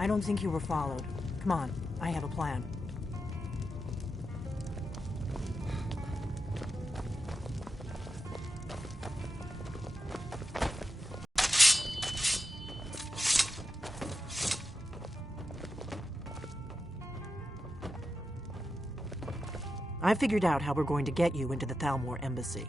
I don't think you were followed. Come on, I have a plan. I figured out how we're going to get you into the Thalmor Embassy.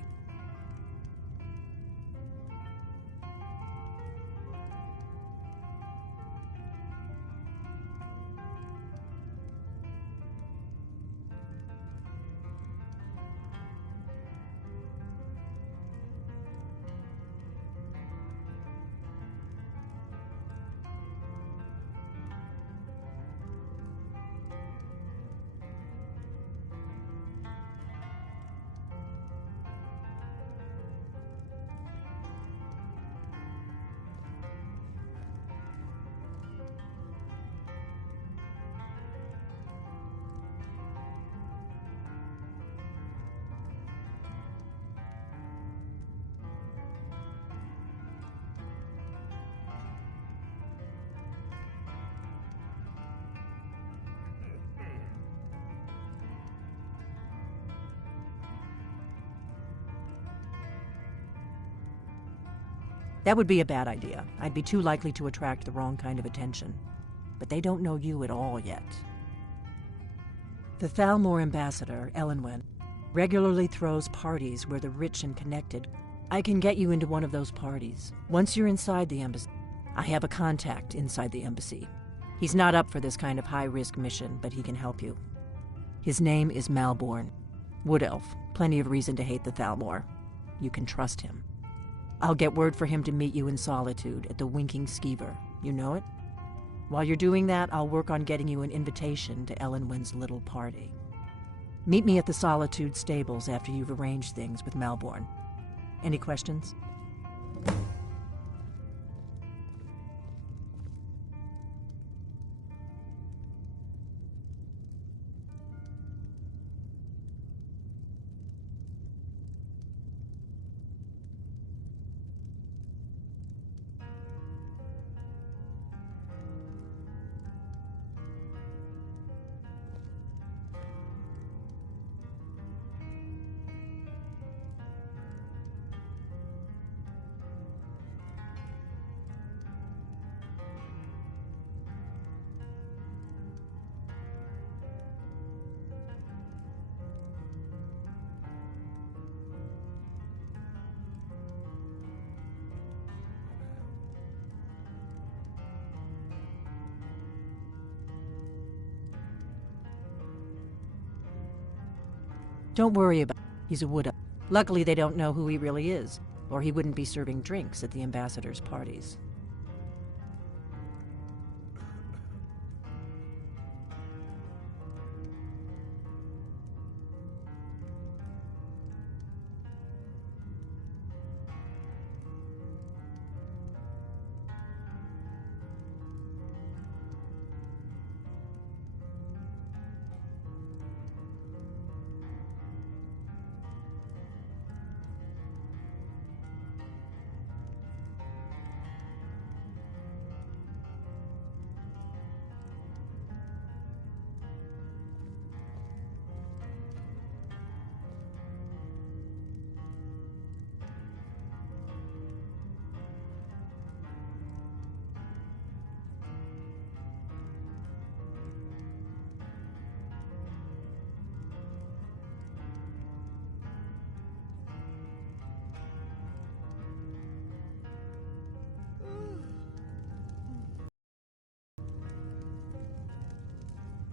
That would be a bad idea. I'd be too likely to attract the wrong kind of attention. But they don't know you at all yet. The Thalmor ambassador, Elenwen, regularly throws parties where the rich and connected. I can get you into one of those parties. Once you're inside the embassy, I have a contact inside the embassy. He's not up for this kind of high-risk mission, but he can help you. His name is Malborn. Wood Elf. Plenty of reason to hate the Thalmor. You can trust him. I'll get word for him to meet you in Solitude at the Winking Skeever. You know it? While you're doing that, I'll work on getting you an invitation to Elenwen's little party. Meet me at the Solitude stables after you've arranged things with Malborn. Any questions? Don't worry about it. He's a wood elf. Luckily, they don't know who he really is, or he wouldn't be serving drinks at the ambassador's parties.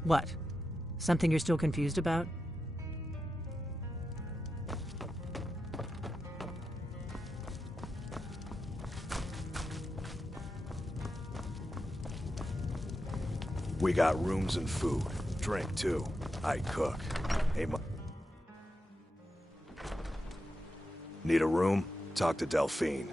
What? Something you're still confused about? We got rooms and food. Drink, too. I cook. Hey, need a room? Talk to Delphine.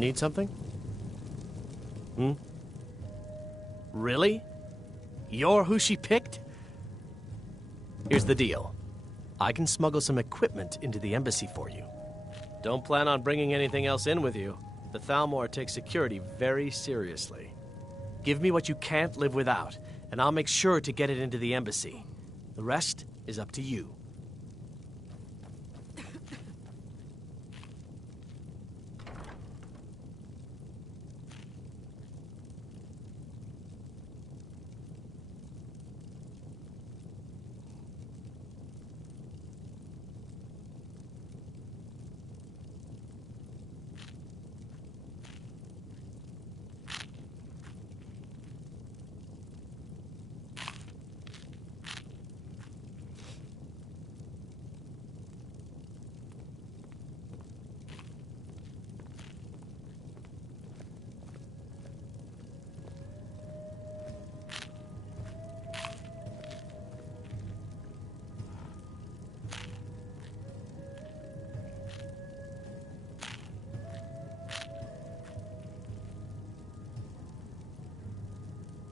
Need something? Really? You're who she picked? Here's the deal. I can smuggle some equipment into the embassy for you. Don't plan on bringing anything else in with you. The Thalmor takes security very seriously. Give me what you can't live without, and I'll make sure to get it into the embassy. The rest is up to you.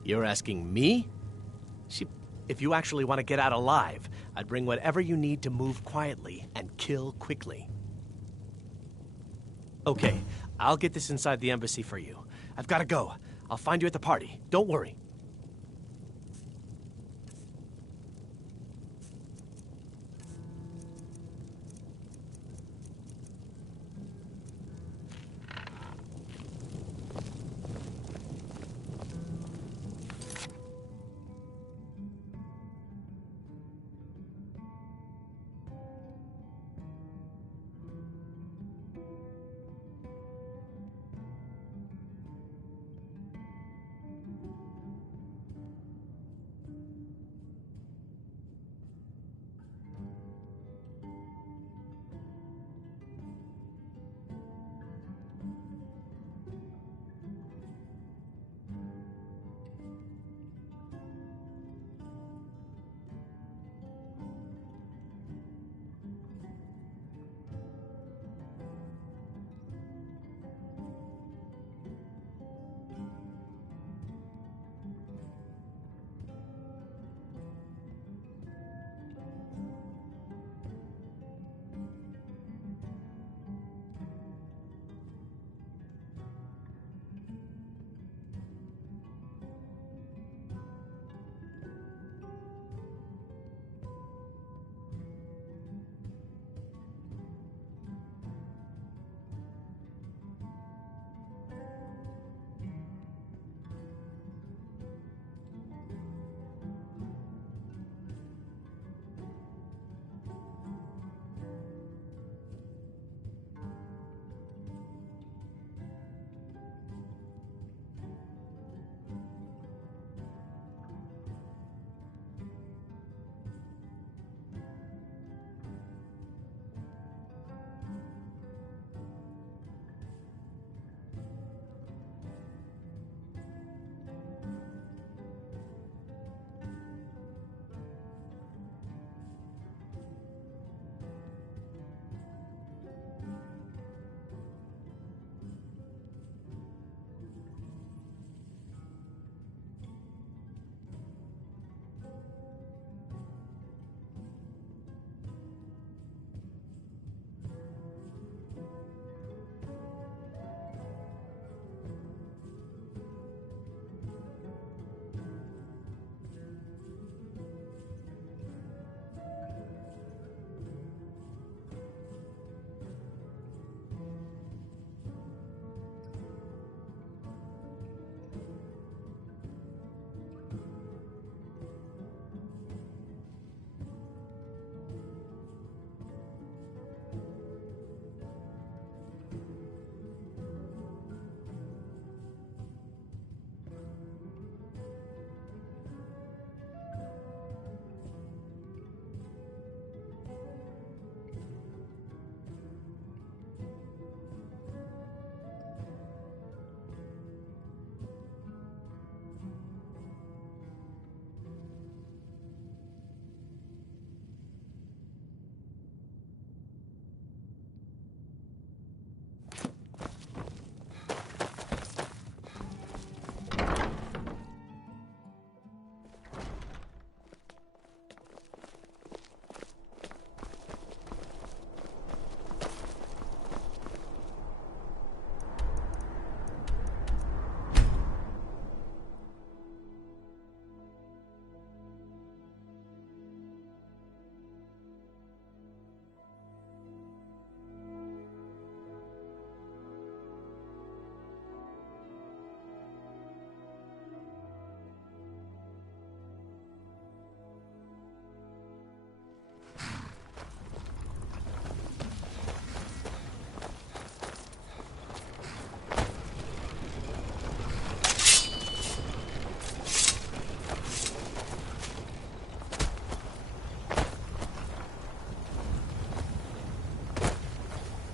You're asking me? If you actually want to get out alive, I'd bring whatever you need to move quietly and kill quickly. Okay, I'll get this inside the embassy for you. I've got to go. I'll find you at the party. Don't worry.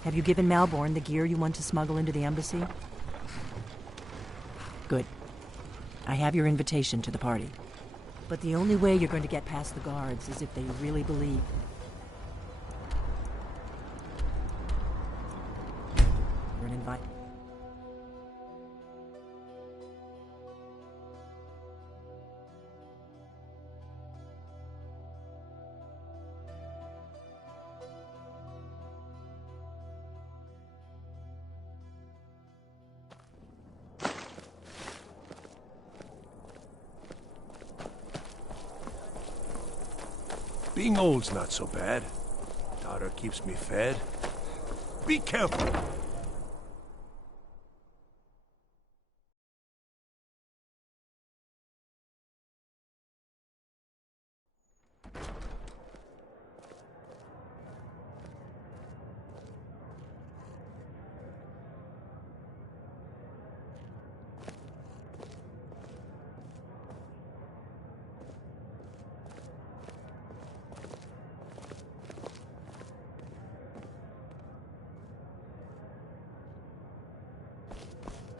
Have you given Malborn the gear you want to smuggle into the embassy? Good. I have your invitation to the party. But the only way you're going to get past the guards is if they really believe. You're an invite. Being old's not so bad. Daughter keeps me fed. Be careful!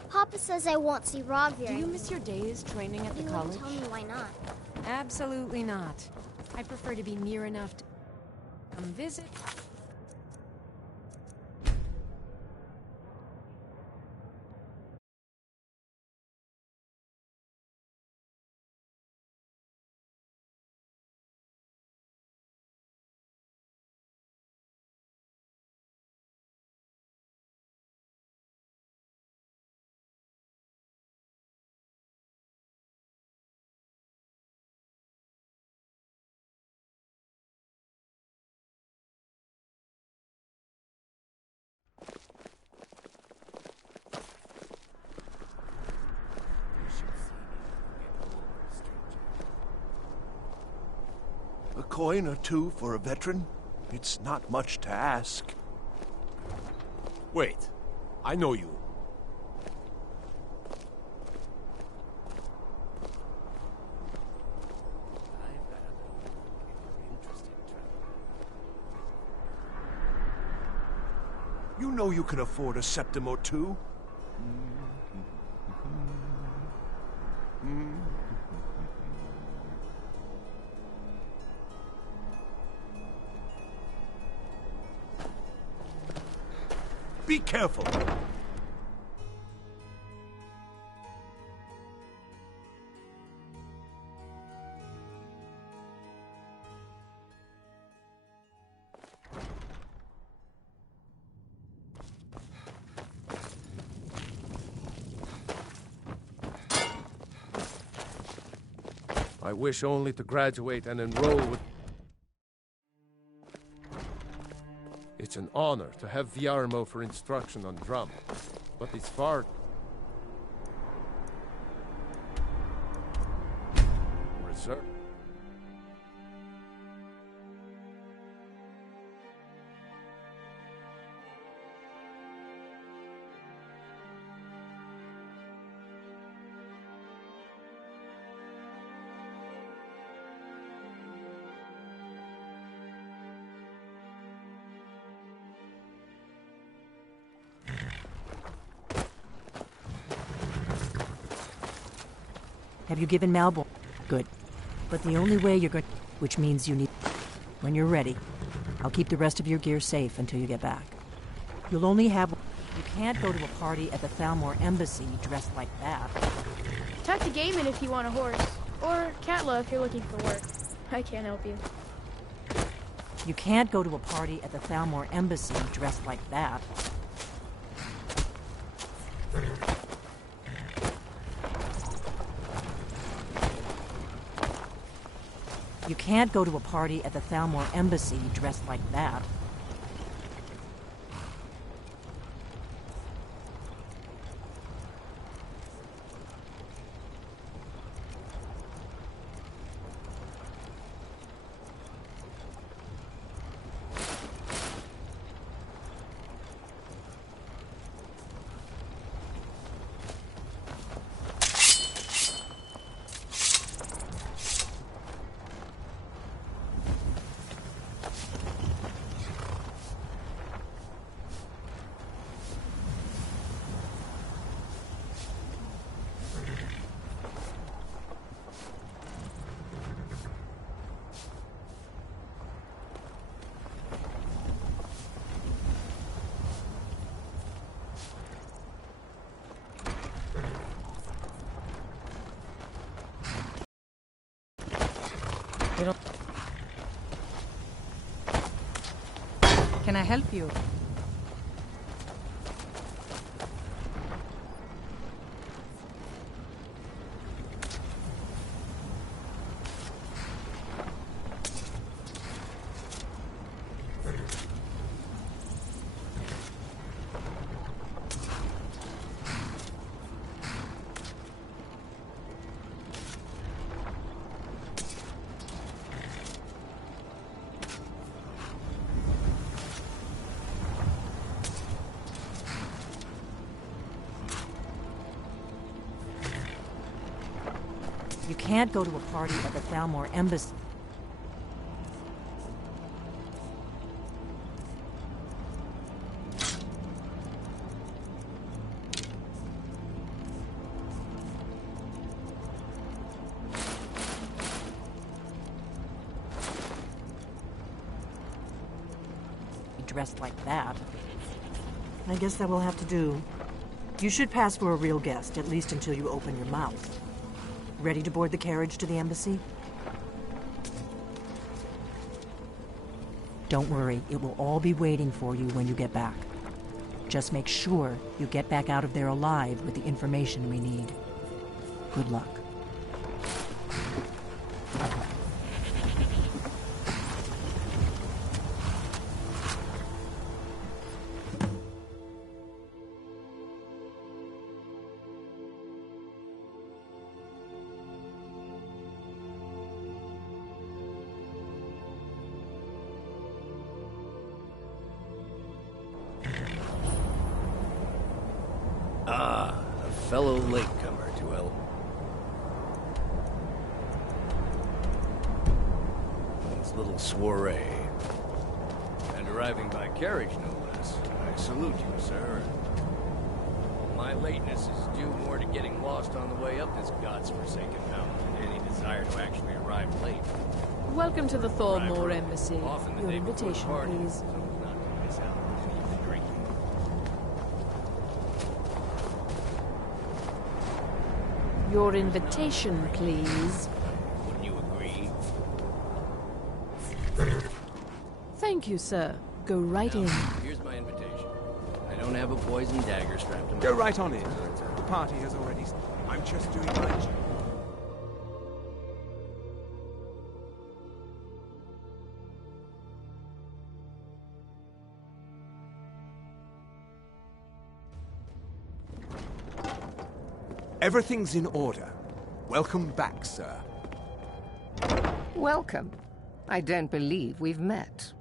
Papa says I won't see Rob very Do you miss your days training at the You college? wouldn't tell me why not. Absolutely not. I prefer to be near enough to come visit. A coin or two for a veteran? It's not much to ask. Wait, I know you. You know you can afford a septim or two. Be careful! I wish only to graduate and enroll with... It's an honor to have Viarmo for instruction on drum, but it's far... reserved. Have you given Malborn? Good. But the only way you're going... Which means you need... When you're ready, I'll keep the rest of your gear safe until you get back. You'll only have... You can't go to a party at the Thalmor Embassy dressed like that. Talk to Gaiman if you want a horse. Or Katla if you're looking for work. I can't help you. You can't go to a party at the Thalmor Embassy dressed like that. You can't go to a party at the Thalmor Embassy dressed like that. Can I help you? You can't go to a party at the Thalmor Embassy. Dressed like that. I guess that will have to do. You should pass for a real guest, at least until you open your mouth. Ready to board the carriage to the embassy? Don't worry, it will all be waiting for you when you get back. Just make sure you get back out of there alive with the information we need. Good luck. Ah, a fellow latecomer to Ellen's little soiree. And arriving by carriage, no less. I salute you, sir. My lateness is due more to getting lost on the way up this god's-forsaken mountain than any desire to actually arrive late. Welcome to the Thalmor Embassy. Often the Your day before the invitation, party, please. so as not to miss out on any of the drinking. Your invitation, please. Wouldn't you agree? Thank you, sir. Go right in. Here's my invitation. I don't have a poison dagger strapped to my Go right on in. The party has already started. I'm just doing my job. Everything's in order. Welcome back, sir. Welcome. I don't believe we've met.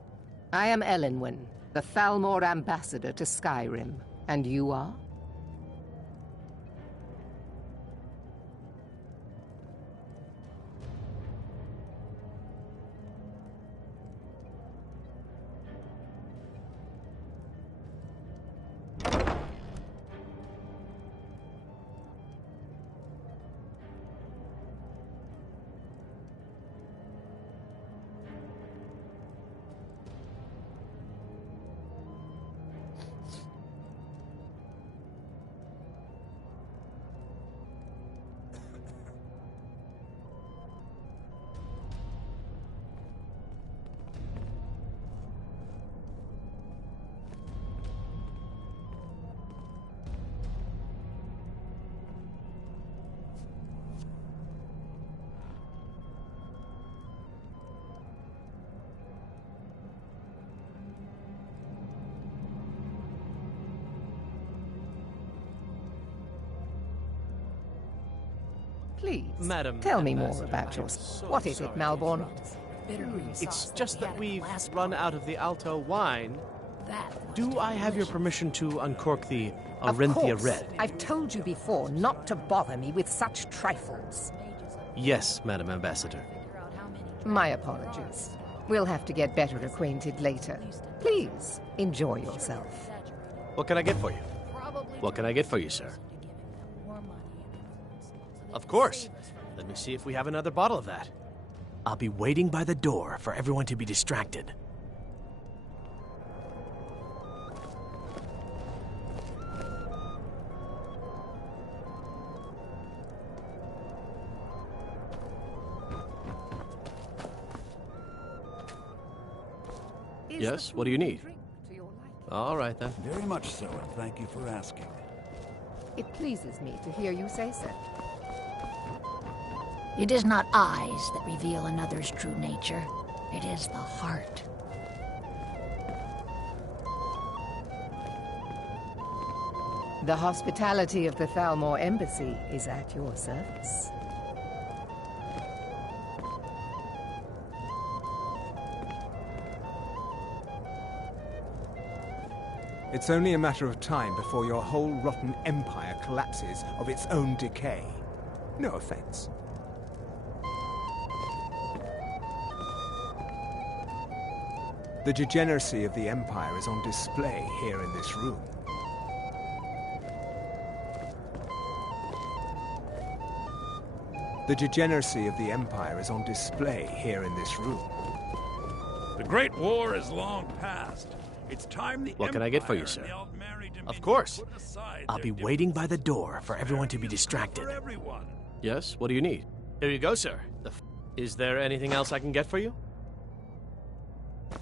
I am Elenwen, the Thalmor ambassador to Skyrim. And you are? Please, Madam tell me more Ambassador, about I am yours. so What is sorry it, to Malborn? It's just that we've run out of the Alto wine. Do I have your permission to uncork the Of Arinthia course. Red? I've told you before not to bother me with such trifles. Yes, Madam Ambassador. My apologies. We'll have to get better acquainted later. Please, enjoy yourself. What can I get for you? What can I get for you, sir? Of course. Let me see if we have another bottle of that. I'll be waiting by the door for everyone to be distracted. Yes, what do you need? All right, then. Very much so, and thank you for asking. It pleases me to hear you say so. It is not eyes that reveal another's true nature. It is the heart. The hospitality of the Thalmor Embassy is at your service. It's only a matter of time before your whole rotten empire collapses of its own decay. No offense. The degeneracy of the empire is on display here in this room. The degeneracy of the empire is on display here in this room. The Great War is long past. It's time the What can I get for you, sir? Of course. I'll be waiting by the door for everyone to be distracted. Yes, what do you need? Here you go, sir. Is there anything else I can get for you?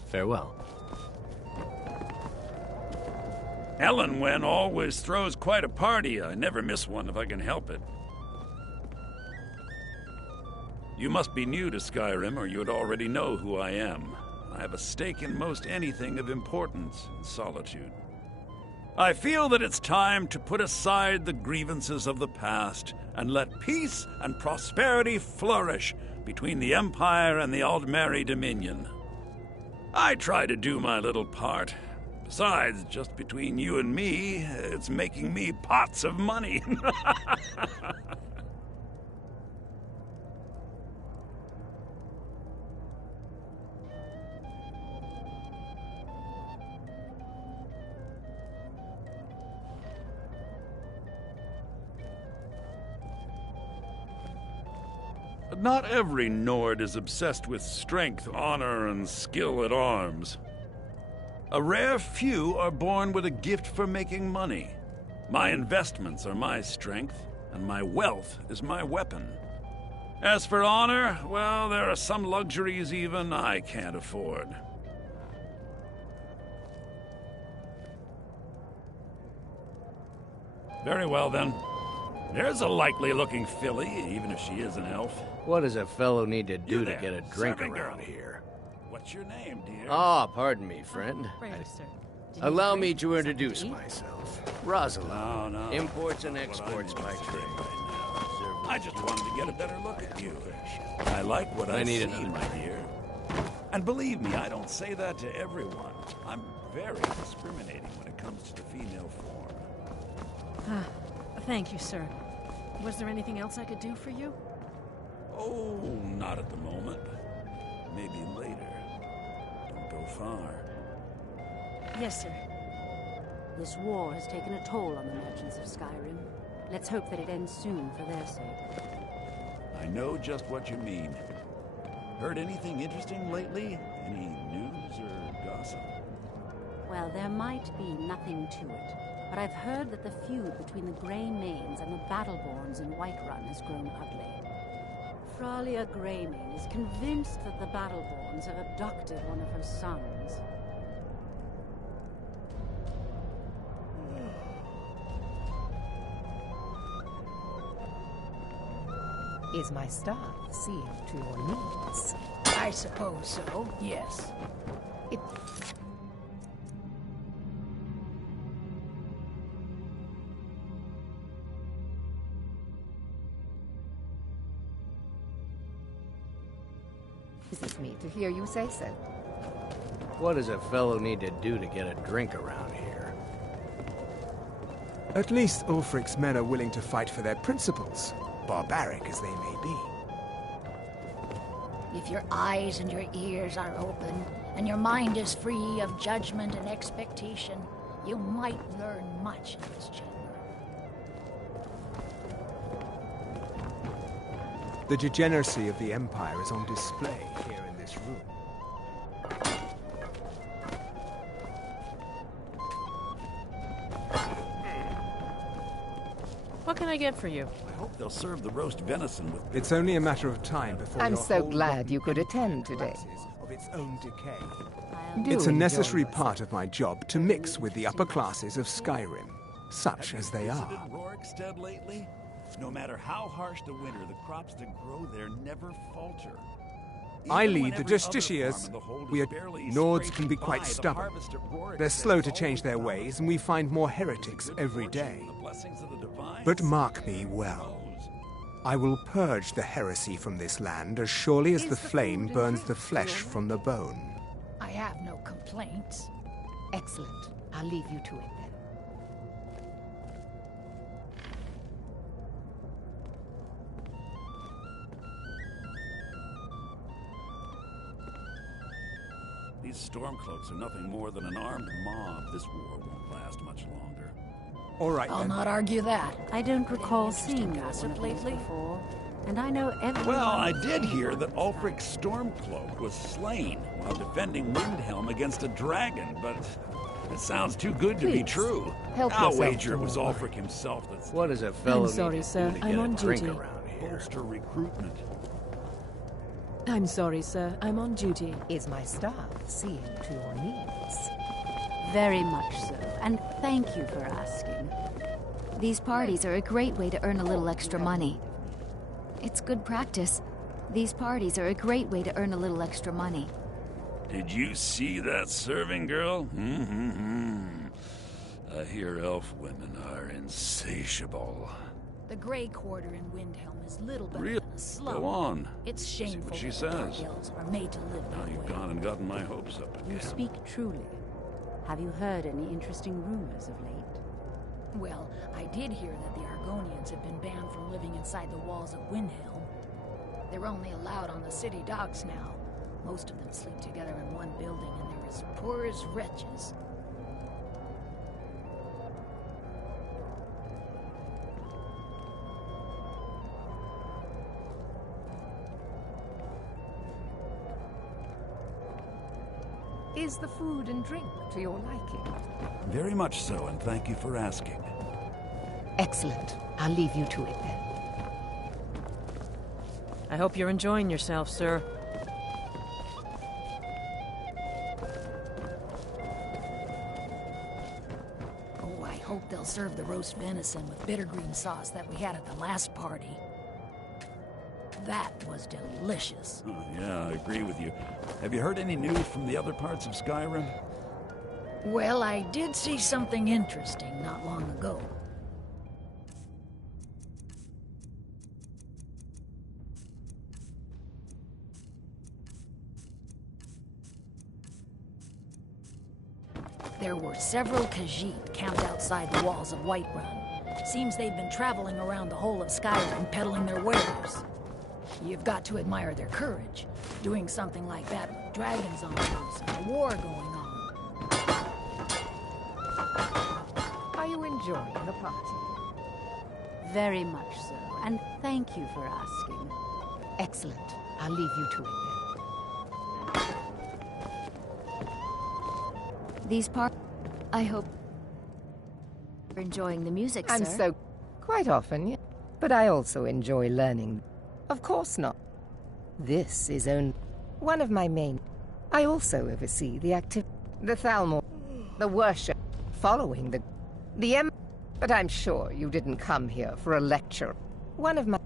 Farewell. Elenwen always throws quite a party. I never miss one if I can help it. You must be new to Skyrim, or you'd already know who I am. I have a stake in most anything of importance in Solitude. I feel that it's time to put aside the grievances of the past and let peace and prosperity flourish between the Empire and the Aldmeri Dominion. I try to do my little part. Besides, just between you and me, it's making me pots of money. Not every Nord is obsessed with strength, honor, and skill at arms. A rare few are born with a gift for making money. My investments are my strength, and my wealth is my weapon. As for honor, well, there are some luxuries even I can't afford. Very well, then. There's a likely-looking filly, even if she is an elf. What does a fellow need to do to get a drink serving around girl. here? What's your name, dear? Ah, pardon me, friend. sir. Allow me to introduce myself. Rosalind. No. Imports and exports by trade. I just wanted to get a better look at you. I like what I need see, another my dear. And believe me, I don't say that to everyone. I'm very discriminating when it comes to the female form. Thank you, sir. Was there anything else I could do for you? Oh, not at the moment. Maybe later. Don't go far. Yes, sir. This war has taken a toll on the merchants of Skyrim. Let's hope that it ends soon for their sake. I know just what you mean. Heard anything interesting lately? Any news or gossip? Well, there might be nothing to it, but I've heard that the feud between the Greymanes and the Battleborns in Whiterun has grown ugly. Fralia Greymane is convinced that the Battleborns have abducted one of her sons. Is my staff seeing to your needs? I suppose so, yes. It... pleases me to hear you say so. What does a fellow need to do to get a drink around here? At least Ulfric's men are willing to fight for their principles, barbaric as they may be. If your eyes and your ears are open, and your mind is free of judgment and expectation, you might learn much in this chamber. The degeneracy of the Empire is on display here in this room. What can I get for you? I hope they'll serve the roast venison with... It's only a matter of time before I'm your so whole glad you could attend today. of its own decay. Do It's a enjoy necessary yourself. part of my job to mix with the upper classes of Skyrim, such as they are. Visited Rorikstead lately? No matter how harsh the winter, the crops that grow there never falter. I Even when lead the every other Justiciars. farm in the hold We is are barely Nords scraping can be quite by, the stubborn. harvest at Rorikstead They're slow is to change their always ways, and we find more heretics every day. But mark me well. I will purge the heresy from this land as surely as the flame burns the flesh from the bone. I have no complaints. Excellent. I'll leave you to it then. These Stormcloaks are nothing more than an armed mob. This war won't last much longer. All right, I'll then. not argue that. I don't recall Interesting seeing gossip one of these lately? before, and I know everyone. Well, I did hear that Ulfric Stormcloak was slain while defending Windhelm against a dragon, but it sounds too good to be Please, true. help I'll yourself wager it was to more. Ulfric himself that's... What does a fellow sorry, need to sir. do to I'm get on a drink duty. around here? bolster recruitment. I'm sorry, sir. I'm on duty. Is my staff seeing to your needs? Very much so, and thank you for asking. These parties are a great way to earn a little extra money. It's good practice. These parties are a great way to earn a little extra money. Did you see that serving girl? I hear elf women are insatiable. The Grey Quarter in Windhelm is little better Really? than a slum. Go on. It's See shameful what she that says. Dargels are made to live Now that you've way. gone and gotten my hopes up You again. speak truly. Have you heard any interesting rumors of late? Well, I did hear that the Argonians have been banned from living inside the walls of Windhelm. They're only allowed on the city docks now. Most of them sleep together in one building, and they're as poor as wretches. Is the food and drink to your liking? Very much so, and thank you for asking. Excellent. I'll leave you to it then. I hope you're enjoying yourself, sir. Oh, I hope they'll serve the roast venison with bittergreen sauce that we had at the last party. That was delicious. Oh, yeah, I agree with you. Have you heard any news from the other parts of Skyrim? Well, I did see something interesting not long ago. There were several Khajiit camped outside the walls of Whiterun. Seems they've been traveling around the whole of Skyrim peddling their wares. You've got to admire their courage, doing something like that with dragons on loose and a war going on. Are you enjoying the party? Very much so, and thank you for asking. Excellent. I'll leave you to it then. These I hope you're enjoying the music, I'm sir. so... Quite often, yeah. But I also enjoy learning. Of course not. This is only one of my main... I also oversee the the Thalmor, the worship, following the But I'm sure you didn't come here for a lecture. One of my...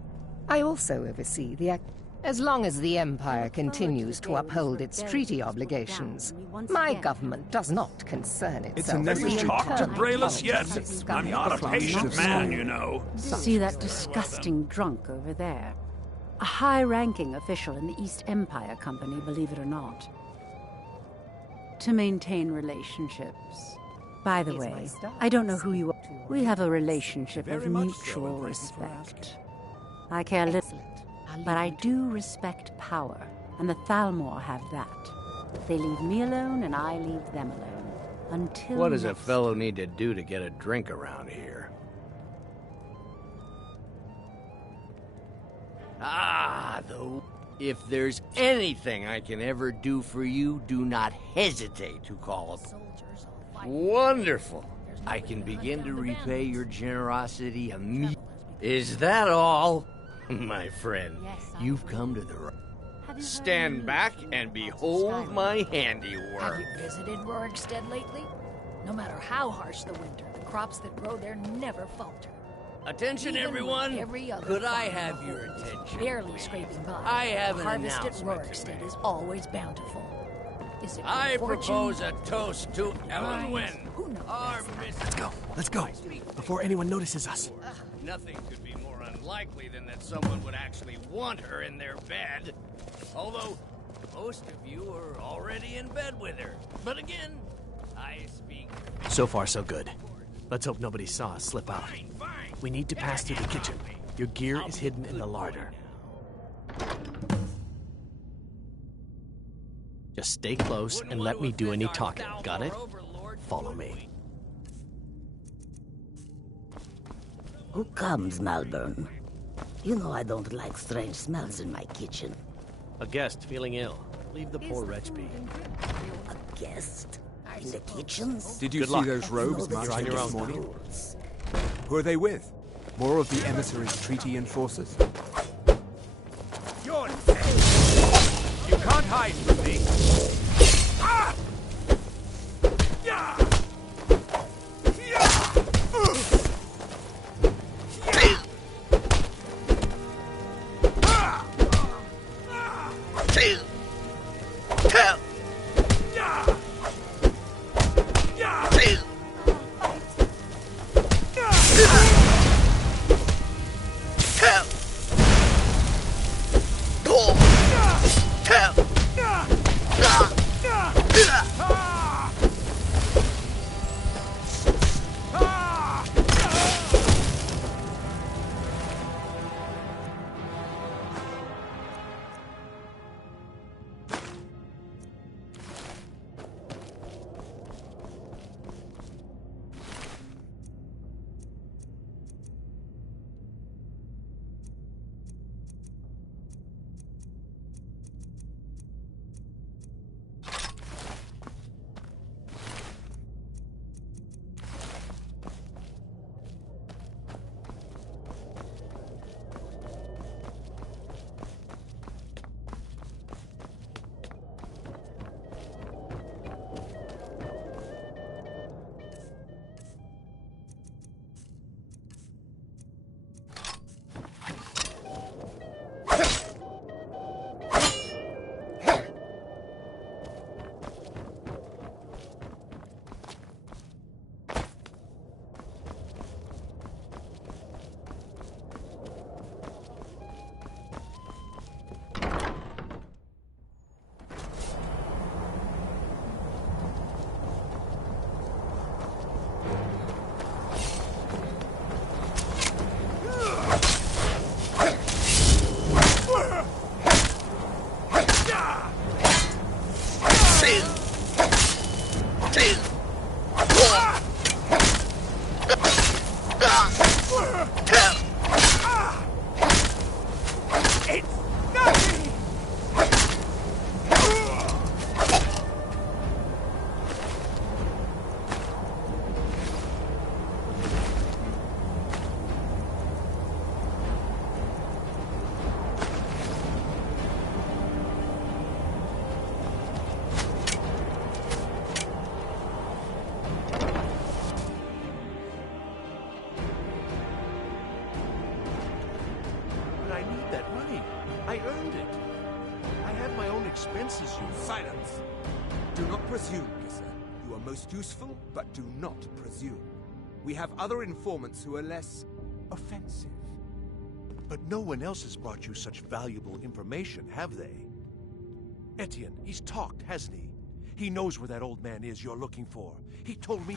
I also oversee the As long as the Empire continues to uphold its treaty obligations, my government does not concern itself with Have you the talked to internal Braylus yet? politics of I'm not a Skyrim. patient man, you know. See that disgusting drunk over there? A high-ranking official in the East Empire Company, believe it or not. To maintain relationships. By the way, I don't know who you are. We have a relationship of mutual respect. I care little, but I do respect power, and the Thalmor have that. They leave me alone, and I leave them alone. Until What does a next fellow need to do to get a drink around here? Though, if there's anything I can ever do for you, do not hesitate to call upon. Wonderful. I can begin to repay your generosity immediately. Is that all? My friend, you've come to the right. Stand back and behold my handiwork. Have you visited Rorikstead lately? No matter how harsh the winter, the crops that grow there never falter. Attention, Even everyone. with every other Could I farm have in the your world attention, barely please? scraping by. I have the an harvest at announcement to Rorikstead make. is always bountiful. Is it I good fortune? propose a toast to Ellen Wynn. Who knows? Our Miss. Let's go. Before anyone notices us. Nothing could be more unlikely than that someone would actually want her in their bed. Although, most of you are already in bed with her. But again, I speak. So far, so good. Let's hope nobody saw us slip out. We need to pass through the kitchen. Your gear is hidden in the larder. Just stay close and let me do any talking. Got it? Follow me. Who comes, Malburn? You know I don't like strange smells in my kitchen. A guest feeling ill. Leave the poor wretch be. A guest? In the kitchens? Did you Good see luck. those robes No, marching on your this own. morning? Who are they with? More of the emissaries' treaty enforcers? You're safe. You can't hide from me. Ah! Yeah! Expenses, you silence. Do not presume, Gisser. You are most useful, but do not presume. We have other informants who are less offensive. But no one else has brought you such valuable information, have they? Etienne, he's talked, hasn't he? He knows where that old man is you're looking for. He told me...